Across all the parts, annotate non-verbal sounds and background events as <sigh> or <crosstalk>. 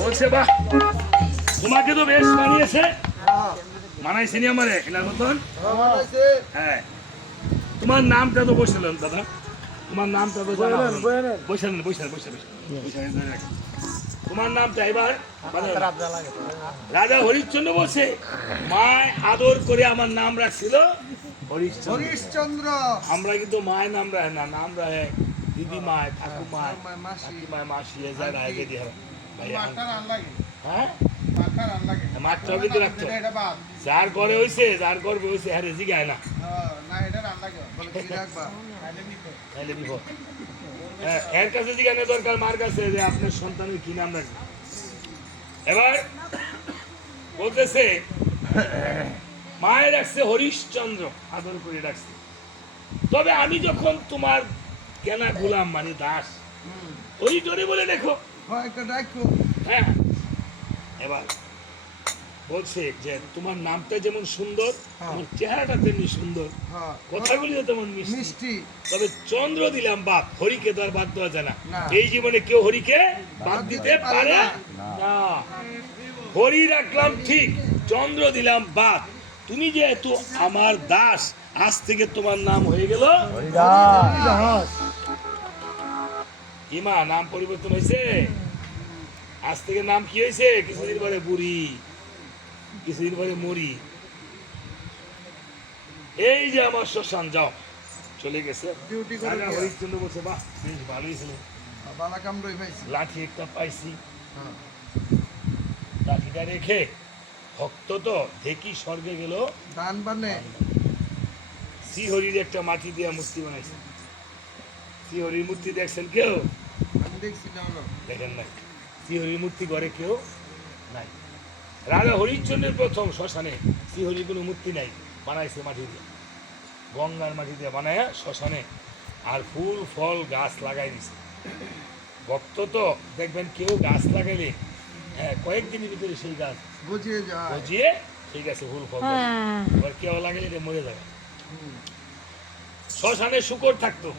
বলছে বাহ তোমাকে তো বেশ মানিয়েছে। মানাইছে নি আমারে এনার মতন? হ্যাঁ। তোমার নামটা তো বসেলেন দাদা। তোমার নামটা তো। তোমার নামটা এবার রাজা হরিশ্চন্দ্র বলছে মায় আদর করে আমার নাম রাখছিল হরিশ্চন্দ্র। হরিশচন্দ্র। আমরা কিন্তু মায়ের নাম রাখে না নাম রাখে দিদি মায় ঠাকুর মায় ঠাকুমায়, মাসি। মায় মাসি এসে দিয়ে হ্যাঁ কিন্তু রাখতো যার হইছে যার করবে হইছে হ্যাঁ না এর কাছে দরকার মার কাছে যে আপনার সন্তানের কি নাম রাখবে? এবার বলতেছে মায়ের রাখছে হরিশচন্দ্র আদর করে রাখছে তবে আমি যখন তোমার কেনা গোলাম মানে দাস। ওই জোরে বলে দেখো হয় হ্যাঁ। এবার বলছে যে তোমার নামটা যেমন সুন্দর হ্যাঁ। তোমার চেহারাটা তেমনি সুন্দর। হ্যাঁ। কথাগুলিও তেমন মিষ্টি। মিষ্টি। তবে চন্দ্র দিলাম বাদ হরিকে তো আর বাদ দেওয়া যায় না। এই জীবনে কেউ হরিকে বাদ দিতে পারে না। হরি রাখলাম ঠিক চন্দ্র দিলাম বাদ। তুমি যেহেতু আমার দাস আজ থেকে তোমার নাম হয়ে গেল ইমা নাম পরিবর্তন হয়েছে আজ থেকে নাম কি হয়েছে কিছুদিন পরে বুড়ি কিছুদিন পরে মরি। এই যে আমার শ্মশান যাও। চলে গেছে। ডিউটি হরিশ্চন্দ্র বলছে বাহ বেশ ভালোই ছিল। লাঠি একটা পাইছি। হ্যাঁ। লাঠিটা রেখে ভক্ত তো দেখি স্বর্গে গেল। দান বানে। শ্রীহরির একটা মাটি দিয়ে মূর্তি বানাইছে। শ্রীহরির মূর্তি দেখছেন কেউ? দেখেন নাই। শ্রীহরির মূর্তি ঘরে কেউ নাই। রাজা হরিশ্চন্দ্রের প্রথম শ্মশানে শ্রীহরির কোনো মূর্তি নাই বানাইছে মাটি দিয়ে। গঙ্গার মাটি দিয়ে বানায় শ্মশানে আর ফুল ফল গাছ লাগাই দিছে। ভক্ত তো দেখবেন কেউ গাছ লাগাইলে হ্যাঁ কয়েকদিনের ভিতরে সেই গাছ বুঝিয়ে যায়। গজিয়ে সেই গাছে ফুল ফল দেয়। এবার কেউ লাগাইলে মরে যাবে। শ্মশানে শুকর থাকতো।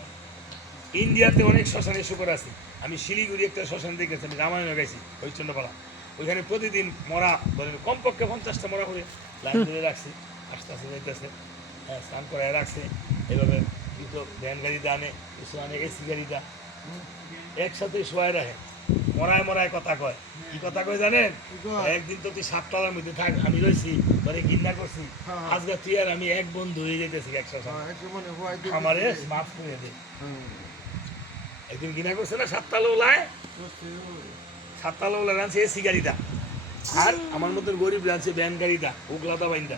ইন্ডিয়াতে অনেক শ্মশানে শুকর আছে। আমি শিলিগুড়ি একটা শ্মশান দেখেছি আমি রামায়ণে গেছি হরিশ্চন্দ্রপাড়া। ওইখানে প্রতিদিন মরা ধরেন কমপক্ষে পঞ্চাশটা মরা করে লাইন ধরে রাখছে আস্তে আস্তে যাইতেছে হ্যাঁ স্নান করায় রাখছে এভাবে দুটো ভ্যান গাড়িতে আনে কিছু আনে এসি গাড়িটা একসাথে শোয়ায় রাখে। মরায় মরায় কথা কয়। কি কথা কয় জানেন? একদিন তো তুই সাততলার মধ্যে থাক আমি রয়েছি তোরে ঘৃণা করছি। হ্যাঁ। আজকে তুই আর আমি এক বন্ধু হয়ে যেতেছি একসাথে। আমারে মাফ করে দে। একদিন ঘৃণা করছে না সাততলা ওলায়। সাততলা ওলা রানছে এসি গাড়িটা। আর আমার মতন গরিব রানছে ভ্যান গাড়িটা উগলাদা বাইন্দা।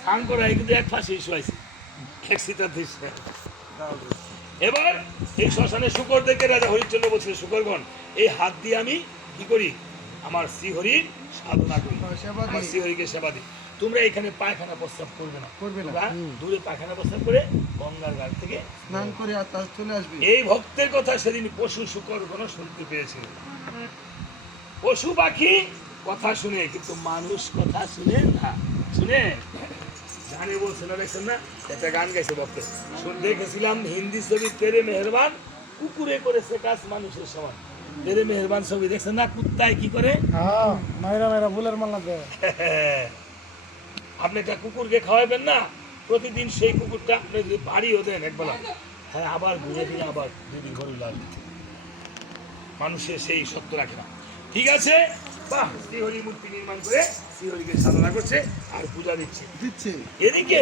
স্নান করে কিন্তু এক ফাঁসি শোয়াইছে। দেশ। দাও এবার এই শ্মশানে শুকর দেখে রাজা হরিচন্দ্র বলছিল শুকরগণ এই হাত দিয়ে আমি কি করি? আমার শ্রীহরির সাধনা করি। আমার। শ্রীহরিকে সেবা দিই। তোমরা এখানে পায়খানা প্রস্তাব করবে না। করবে না। দূরে পায়খানা প্রস্তাব করে গঙ্গার ঘাট থেকে স্নান করে আর তার চলে আসবে। এই ভক্তের কথা সেদিন পশু শুকর কোনো শুনতে পেয়েছিল পশু পাখি কথা শুনে কিন্তু মানুষ কথা শুনে না। শুনে? গানে বলছে না দেখছেন না? একটা গান গাইছে ভক্তে। শুন দেখেছিলাম হিন্দি ছবি তেরে মেহরবান কুকুরে করেছে কাজ মানুষের সমান। তেরে মেহরবান ছবি দেখছেন না? কুত্তায় কি করে? হ্যাঁ মাইরা মাইরা ফুলের মালা দেয়। <laughs> আপনি একটা কুকুরকে খাওয়াবেন না প্রতিদিন সেই কুকুরটা আপনি যদি বাড়িও দেন একবেলা হ্যাঁ আবার ঘুরে ফিরে আবার দিদি ঘরে লাগবে মানুষের সেই সত্য রাখে না। ঠিক আছে? বাহ শ্রীহরি মূর্তি নির্মাণ করে শ্রীহরিকে সাধনা করছে আর পূজা দিচ্ছে। দিচ্ছে। এদিকে